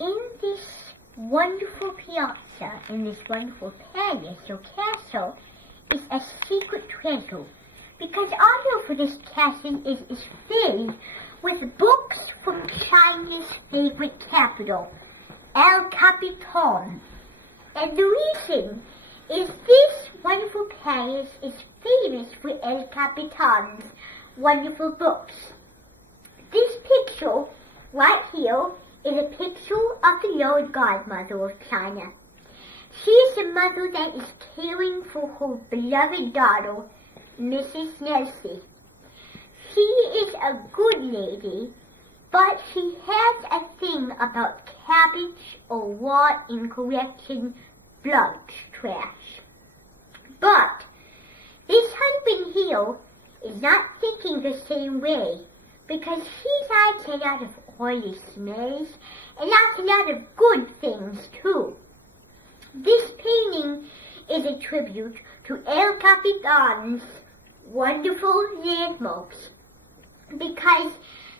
in this wonderful piazza, in this wonderful palace or castle, is a secret treasure. Because all over this castle is filled with books from China's favorite capital, El Capitan. And the reason is this wonderful palace is famous for El Capitan's wonderful books. This picture right here is a picture of the Lord Godmother of China. She is a mother that is caring for her beloved daughter, Mrs. Nancy. She is a good lady, but she has a thing about cabbage or raw incorrection blood trash. But this husband here is not thinking the same way, because he likes a lot of oily smells and likes a lot of good things too. This painting is a tribute to El Capitan's wonderful landmarks, because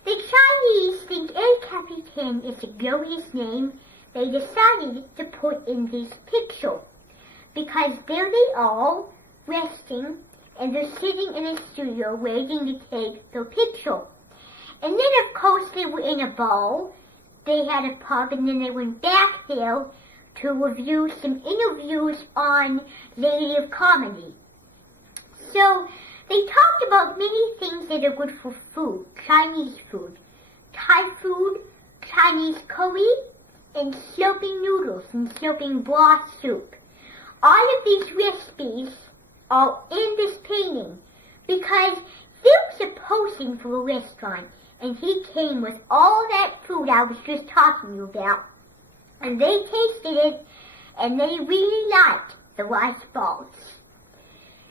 the Chinese think El Capitan is a glorious name. They decided to put in this picture, because there they are, resting, and they're sitting in a studio waiting to take their picture. And then, of course, they were in a ball. They had a pub, and then they went back there to review some interviews on Lady of Comedy. So, they talked about many things that are good for food. Chinese food, Thai food, Chinese curry, and sloping noodles and sloping broth soup. All of these recipes are in this painting, because there was a posting for a restaurant, and he came with all that food I was just talking to you about. And they tasted it, and they really liked the rice balls.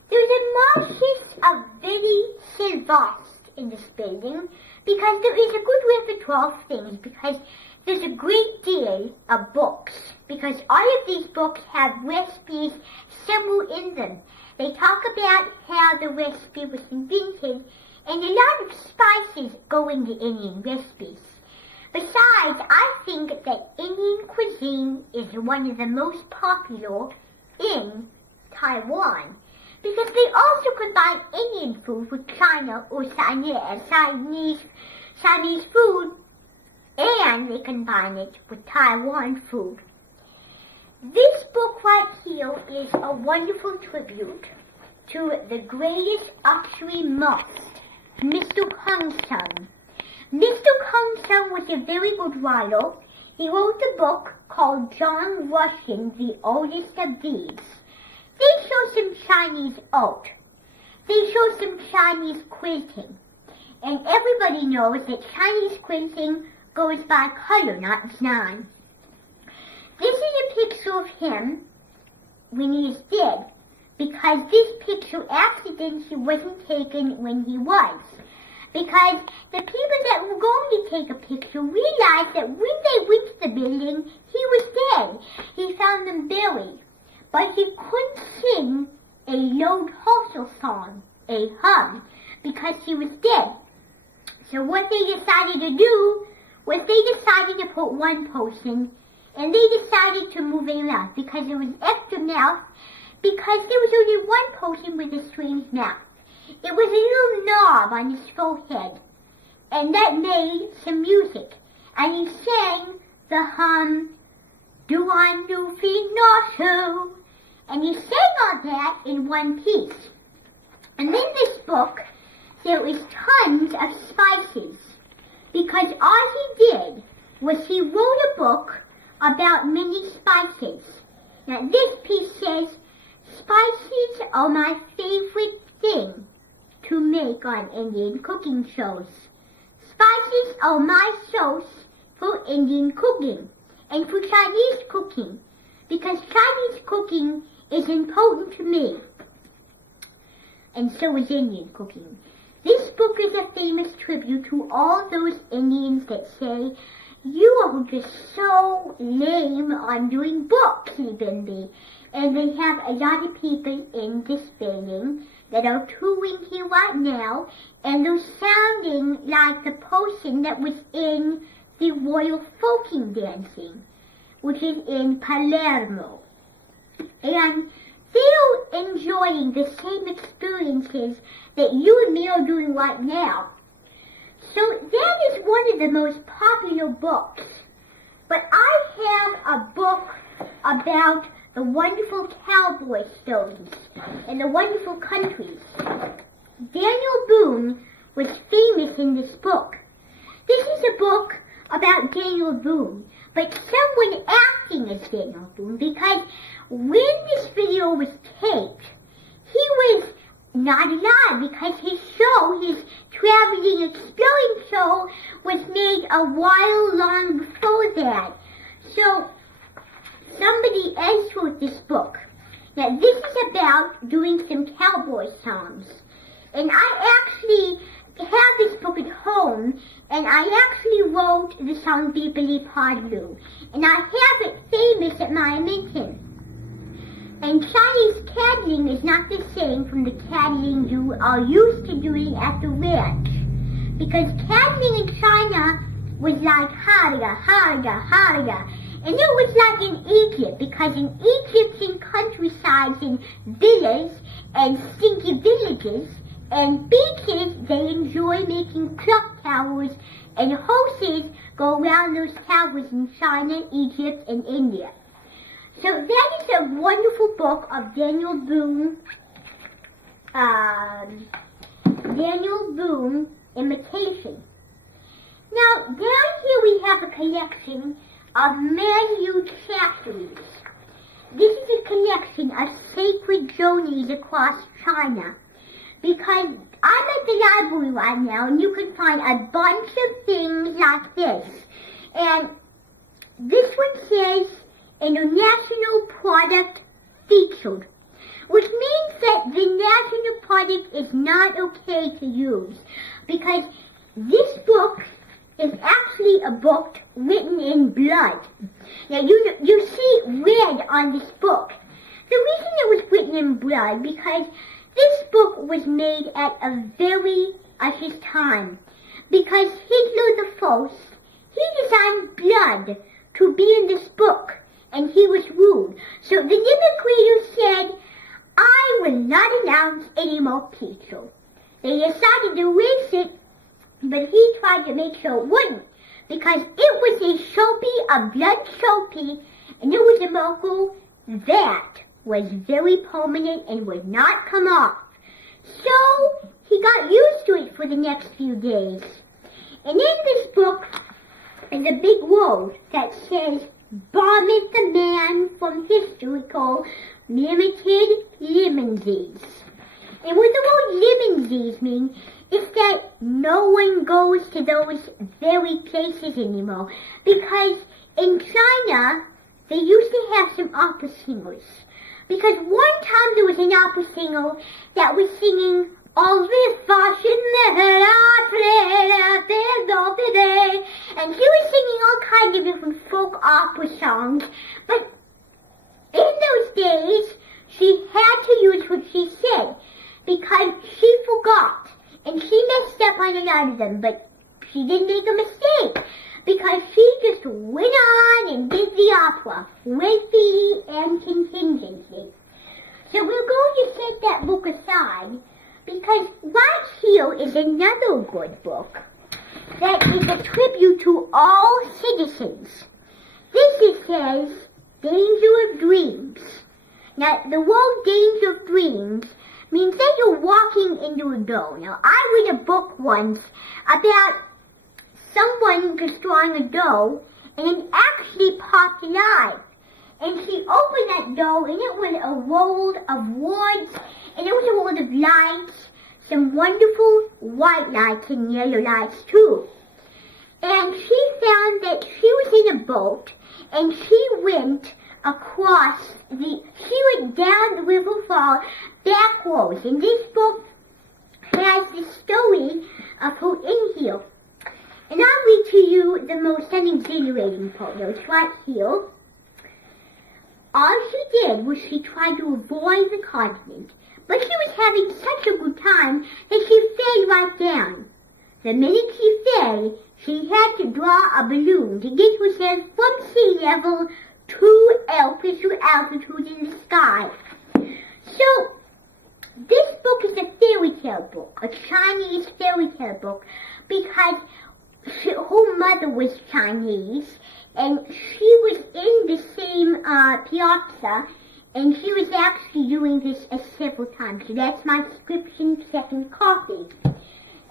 There's a marquise of very Sylvast in this building, because there is a good repertoire of things, because there's a great deal of books, because all of these books have recipes somewhere in them. They talk about how the recipe was invented, and a lot of spices go into Indian recipes. Besides, I think that Indian cuisine is one of the most popular in Taiwan, because they also combine Indian food with China or Chinese food, and they combine it with Taiwan food. This book right here is a wonderful tribute to the greatest archery master, Mr. Kung Sun. Mr. Kung Sun was a very good writer. He wrote a book called John Russian, the Oldest of These. They show some Chinese art. They show some Chinese quilting. And everybody knows that Chinese quilting goes by color, not design. This is a picture of him when he is dead, because this picture accidentally wasn't taken when he was. Because the people that were going to take a picture realized that when they went to the building, he was dead. He found them buried. But he couldn't sing a Lord Horsel song, a hum, because he was dead. So what they decided to do was they decided to put one person, and they decided to move him out, because there was extra mouth, because there was only one person with a strange mouth. It was a little knob on his forehead, and that made some music. And he sang the hum, "Do I do feel not so?" And he sang all that in one piece. And in this book, there is tons of spices, because all he did was he wrote a book about many spices. Now this piece says, "Spices are my favorite thing to make on Indian cooking shows. Spices are my sauce for Indian cooking and for Chinese cooking, because Chinese cooking is important to me, and so is Indian cooking." This book is a famous tribute to all those Indians that say, "You are just so lame on doing books, Bimbi." And they have a lot of people in this building that are touring here right now, and they're sounding like the person that was in the Royal Folking Dancing, which is in Palermo. And they're enjoying the same experiences that you and me are doing right now. So that is one of the most popular books. But I have a book about the wonderful cowboy stories in the wonderful countries. Daniel Boone was famous in this book. This is a book about Daniel Boone, but someone acting as Daniel Boone, because when this video was taped, he was not alive because his show, his traveling exploring show, was made a while long before that. So somebody else wrote this book. Now this is about doing some cowboy songs. And I actually have this book at home, and I actually wrote the song Beepily Podloo. And I have it famous at my mansion. And Chinese cattling is not the same from the cattling you are used to doing at the ranch. Because cattling in China was like harga, harga, harga. And it was like in Egypt, because in Egyptian countrysides and villas and stinky villages and beaches, they enjoy making clock towers, and horses go around those towers in China, Egypt, and India. So that is a wonderful book of Daniel Boone imitation. Now down here we have a collection of manufactories. This is a collection of sacred journeys across China, because I'm at the library right now and you can find a bunch of things like this. And this one says International Product Featured, which means that the national product is not okay to use, because this book is actually a book written in blood. Now you see red on this book. The reason it was written in blood because this book was made at his time. Because Hitler the First, he designed blood to be in this book, and he was rude. So the Nimik reader said, I will not announce any more pizza. They decided to erase it, but he tried to make sure it wouldn't, because it was a Sharpie, a blood Sharpie, and it was a logo that was very permanent and would not come off. So he got used to it for the next few days. And in this book is a big word that says, Bombeth the Man from Historical Limited Limousines. And what the word limousines mean is that no one goes to those very places anymore. Because in China, they used to have some opera singers. Because one time there was an opera singer that was singing all this fashion, and she was singing all kinds of different folk opera songs. But in those days, she had to use what she said, because she forgot. And she messed up on a lot of them, but she didn't make a mistake, because she just went on and did the opera, with fee and contingency. So we're going to set that book aside, because right here is another good book that is a tribute to all citizens. This says, Danger of Dreams. Now, the word Danger of Dreams means that you're walking into a door. Now, I read a book once about someone destroying a door, and it actually popped alive. And she opened that door, and it was a world of woods, and it was a world of lights, some wonderful white lights and yellow lights too. And she found that she was in a boat, and she went down the river fall backwards. And this book has the story of her in here. And I'll read to you the most exhilarating part. It's right here. All she did was she tried to avoid the continent, but she was having such a good time that she fell right down. The minute she fell, she had to draw a balloon to get herself from sea level to official altitude in the sky. So, this book is a fairy tale book, a Chinese fairy tale book, because her mother was Chinese, and she was in the same piazza, and she was actually doing this several times. So that's my subscription second copy.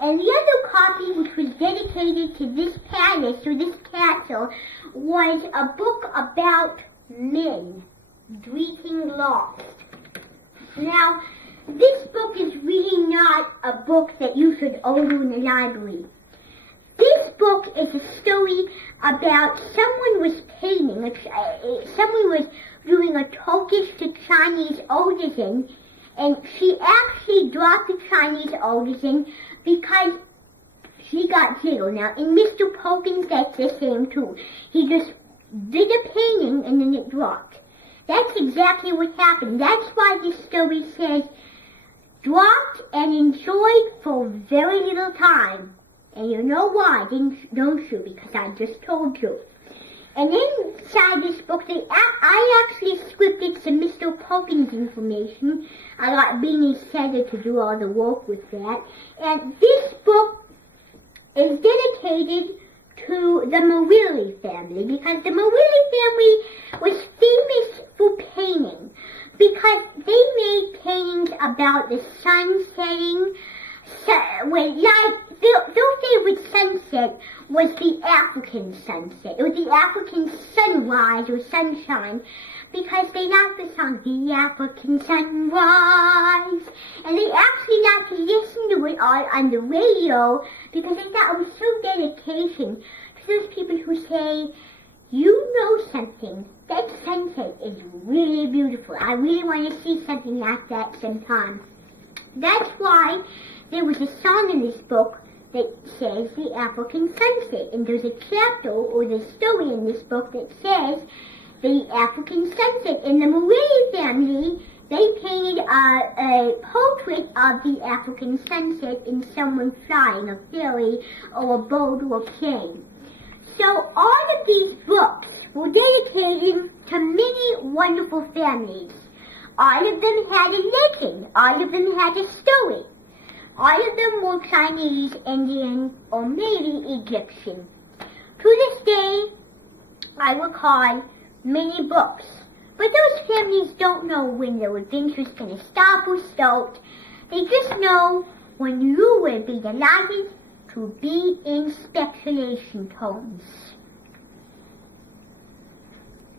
And the other copy, which was dedicated to this palace, or this castle, was a book about men greeting lost. Now, this book is really not a book that you should order in the library. This book is a story about someone was painting, someone was doing a Turkish to Chinese artisan, and she actually dropped the Chinese artisan because she got zero. Now, in Mr. Perkins, that's the same too. He just did a painting and then it dropped. That's exactly what happened. That's why this story says, dropped and enjoyed for very little time. And you know why, don't you? Because I just told you. And inside this book, I actually scripted some Mr. Perkins information. I got Beanie Setter to do all the work with that. And this book is dedicated to the Marilli family, because the Marilli family was famous for painting, because they made paintings about the sun setting. Their favorite sunset was the African sunset, or the African sunrise or sunshine, because they liked the song, The African Sunrise. And they actually liked to listen to it all on the radio, because they thought it was so dedication to those people who say, you know something, that sunset is really beautiful. I really want to see something like that sometime. That's why there was a song in this book that says The African Sunset. And there's a chapter, or the story in this book, that says The African Sunset. And the Marilli family, they painted a portrait of the African sunset in someone flying, a fairy or a bird or a plane. So all of these books were dedicated to many wonderful families. All of them had a legend. All of them had a story. All of them were Chinese, Indian, or maybe Egyptian. To this day, I record many books. But those families don't know when their adventure's going to stop or start. They just know when you will be delighted to be in speculation tones.